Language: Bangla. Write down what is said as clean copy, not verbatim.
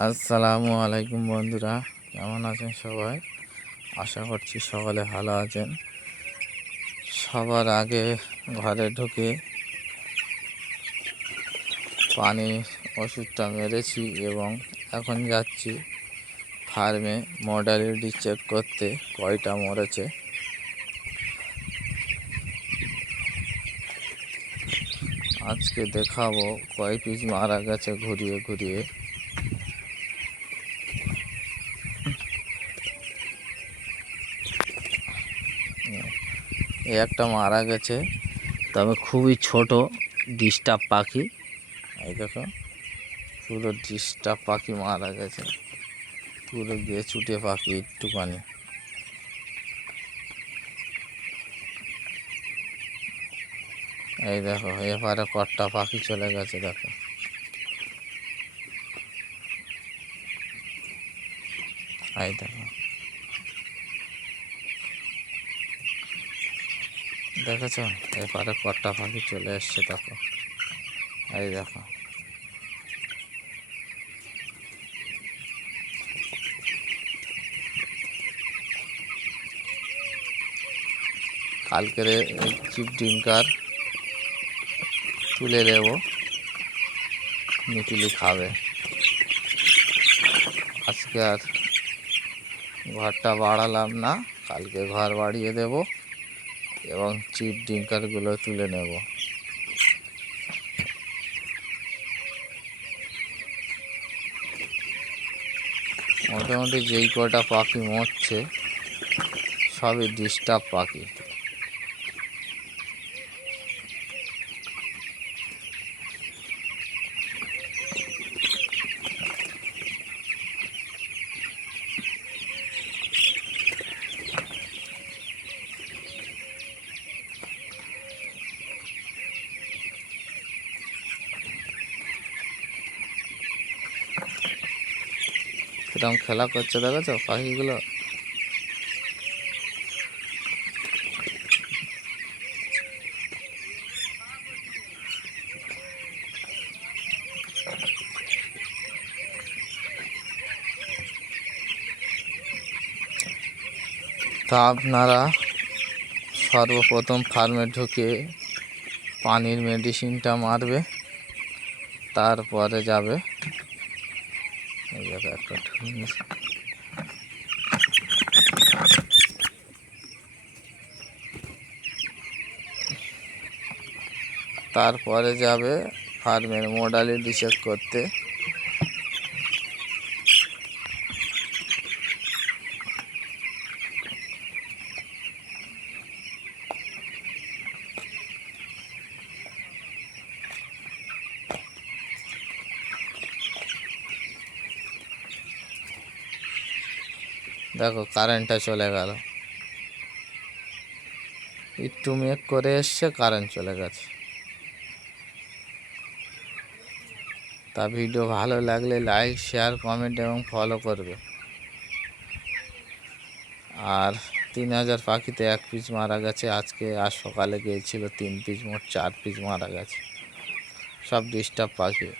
আসসালামু আলাইকুম বন্ধুরা, কেমন আছেন সবাই? আশা করছি সকলে ভালো আছেন। সবার আগে ঘরে ঢুকে পানির ওষুধটা মেরেছি এবং এখন যাচ্ছি ফার্মে মর্টালিটি চেক করতে কয়টা মরেছে। আজকে দেখাবো কয় পিস মারা গেছে ঘুরিয়ে ঘুরিয়ে। এই একটা মারা গেছে, তবে খুবই ছোট ডিস্টার্ব পাখি। এই দেখো, পুরো ডিস্টার্ব পাখি মারা গেছে, পুরো গিয়ে ছুটে পাখি একটুখানি। এই দেখো, এপারে কটা পাখি চলে গেছে, দেখো। এই দেখো, দেখেছ এপারে কটা পাখি চলে এসছে, দেখো। এই দেখো, কালকের চিপ ডিঙ্কার তুলে দেব, মিটিলি খাবে। আজকে আর ঘরটা বাড়ালাম না, কালকে ঘর বাড়িয়ে দেব এবং চিপ ডিঙ্কারগুলো তুলে নেব। মোটামুটি যেই কটা পাখি মরছে সবই ডিস্টার্ব পাখি। কিরকম খেলা করছে দেখেছো পাখিগুলো। তা আপনারা সর্বপ্রথম ফার্মে ঢুকে পানির মেডিসিনটা মারবে, তারপরে যাবে। এই দেখো একটা তারপরে যাবে ফার্মের মর্টালিটি চেক করতে। দেখো কারেন্টটা চলে গেল, একটু মেঘ করে এসছে, কারেন্ট চলে গেছে। তা ভিডিও ভালো লাগলে লাইক, শেয়ার, কমেন্ট এবং ফলো করবে। আর 3000 পাখিতে 1 পিস মারা গেছে আজকে, আর সকালে গিয়েছিল 3 পিস, মোট 4 পিস মারা গেছে। সব ডিস্টার্ব পাখি।